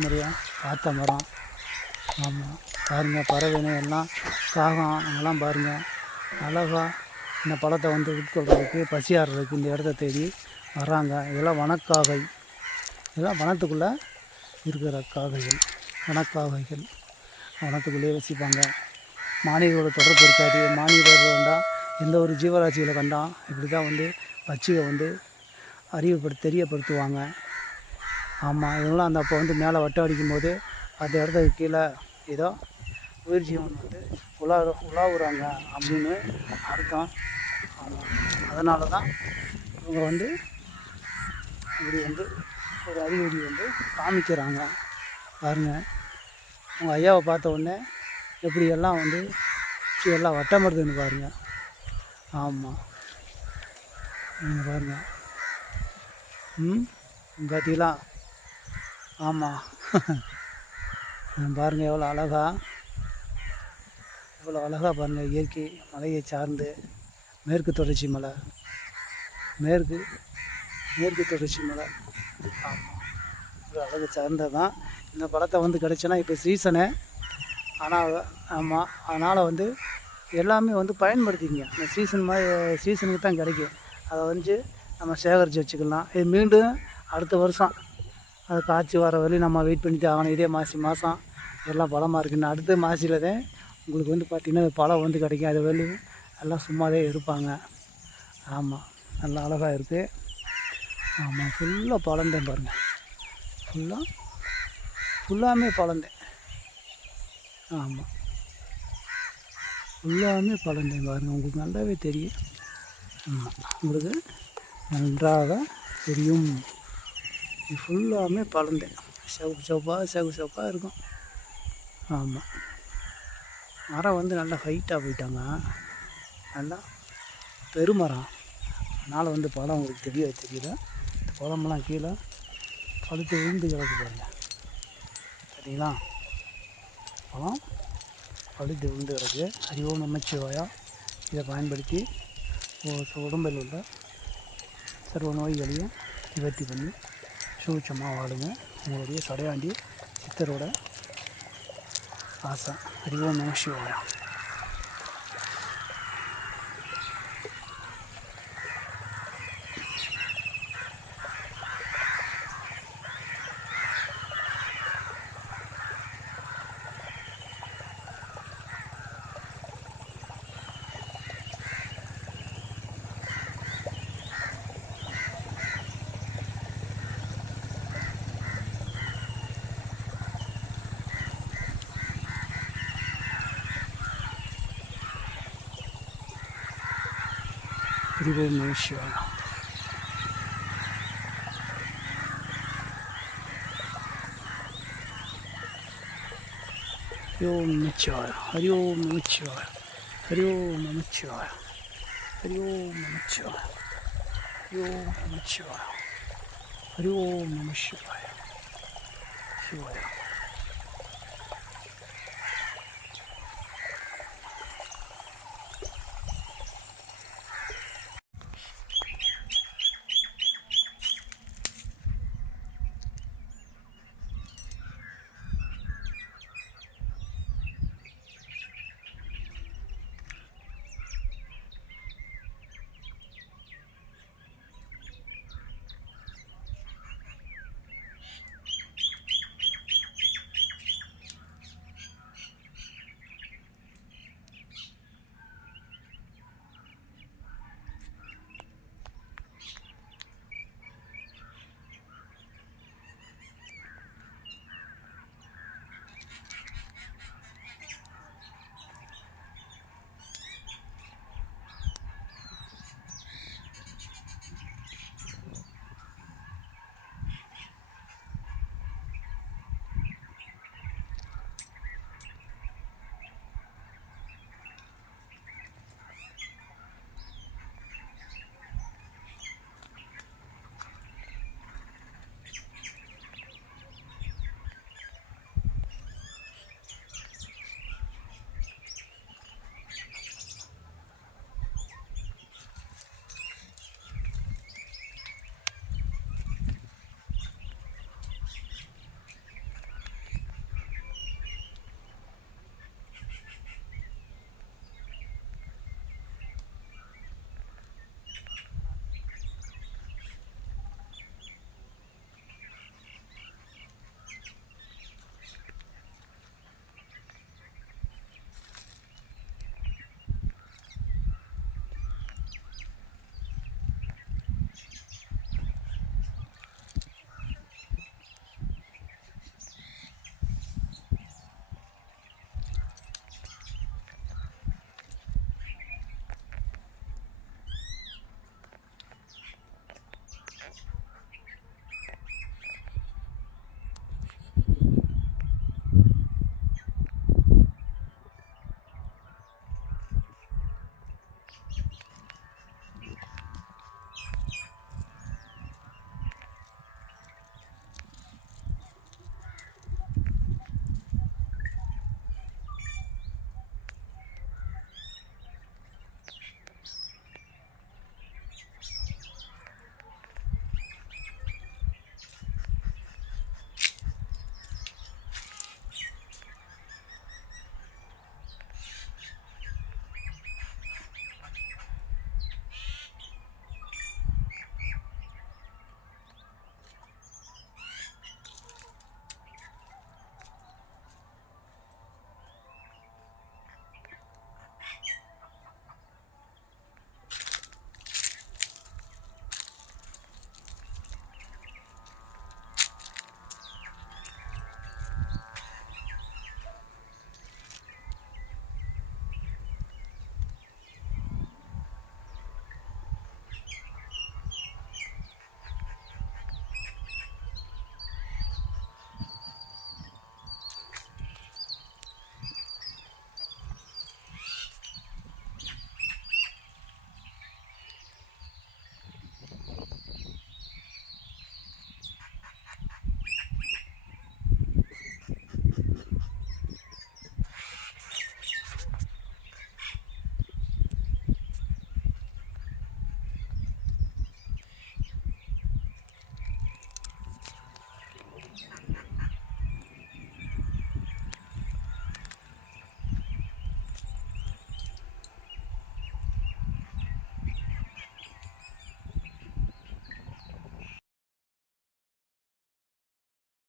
மரம், ஆத்த மரம். ஆமாம், பாருங்கள் பறவைங்க எல்லாம், காகம் அங்கெல்லாம் பாருங்கள். அழகா இந்த பழத்தை வந்து உட்கொள்றதுக்கு, பசியாடுறதுக்கு இந்த இடத்த தேடி வர்றாங்க. இதெல்லாம் வனக்காகை. இதெல்லாம் வனத்துக்குள்ளே இருக்கிற காகைகள், வனக்காகைகள். வனத்துக்குள்ளேயே வசிப்பாங்க. மானிடரோட தொடர்பு இருக்காது. மானிடர் வந்தால் எந்த ஒரு ஜீவராசிகளை கண்டால் இப்படி தான் வந்து பட்சியை வந்து தெரியப்படுத்துவாங்க. ஆமாம், இதெல்லாம் அந்த அப்போ வந்து மேலே வட்டம் அடிக்கும்போது அந்த இடத்துக்கு கீழே ஏதோ உயிர் ஜீவன் வந்து உலாவுறாங்க அப்படின்னு அர்த்தம். ஆமாம், அதனால தான் இவங்க வந்து இப்படி வந்து ஒரு அறிகுறி வந்து காமிக்கிறாங்க. பாருங்கள், உங்கள் ஐயாவை பார்த்த உடனே எப்படி எல்லாம் வந்து எல்லாம் வட்டமடுதுன்னு பாருங்கள். ஆமாம், நீங்கள் பாருங்கள். பார்த்தீங்களா? ஆமாம், பாருங்கள் எவ்வளோ அழகாக பாருங்கள். இயற்கை மலையை சார்ந்து மேற்கு தொடர்ச்சி மலை, மேற்கு தொடர்ச்சி மலை. ஆமாம், ஒரு அழகு சார்ந்தது தான். இந்த பழத்தை வந்து கிடச்சுன்னா இப்போ சீசனு. ஆனால் ஆமாம், அதனால் வந்து எல்லாமே வந்து பயன்படுத்திக்கங்க. இந்த சீசனுக்கு தான் கிடைக்கும். அதை வந்து நம்ம சேகரித்து வச்சுக்கலாம். இது மீண்டும் அடுத்த வருஷம் அது காய்ச்சி வர வரையும் நம்ம வெயிட் பண்ணிட்டு ஆகணும். இதே மாதம் எல்லாம் பழமாக இருக்குன்னு அடுத்த மாசியில் தான் உங்களுக்கு வந்து பார்த்திங்கன்னா பழம் வந்து கிடைக்கும். அது வெளியும் எல்லாம் சும்மாவே இருப்பாங்க. ஆமாம், நல்லா அழகாக இருக்குது. ஆமாம், ஃபுல்லாக பழந்தேன் பாருங்கள். ஃபுல்லாமே பழந்தேன். ஆமாம், ஃபுல்லாமே பழந்தேன் பாருங்கள். உங்களுக்கு நல்லாவே தெரியும். ஆமாம், உங்களுக்கு நன்றாக தெரியும். ஃபுல்லாமே பழந்தேன். சிவப்பாக இருக்கும். ஆமாம், மரம் வந்து நல்லா ஹைட்டாக போயிட்டாங்க. நல்லா பெருமரம். அதனால் வந்து பழம் உங்களுக்கு தெரியல. இந்த பழமெல்லாம் கீழே பழுத்து விழுந்து கிடக்கு பாருங்க. சரிங்களா? பழம் பழுத்து விழுந்து கிடக்கு. ஹரிஓம் நமச்சிவாயா. இதை பயன்படுத்தி உடம்பில் உள்ள சர்வ நோய்களையும் நிவர்த்தி பண்ணி சூட்சமாக வாழுங்க. உங்களுடைய சடையாண்டி சித்தரோட ஆசை. ஹரிஓம் நமசிவாயா. ஹரிஓம் நமசிவாயா. ஹரிஓம் நமச்சிவாயா. ஹரிஓம் நமச்சிவாயா. ஹரிஓம் நமச்சிவாயா. ஹரிஓம் நமச்சிவாயா. ஹரிஓம் நமச்சிவாயா. ஹரிஓம் நமசிவாயா. சிவாயா.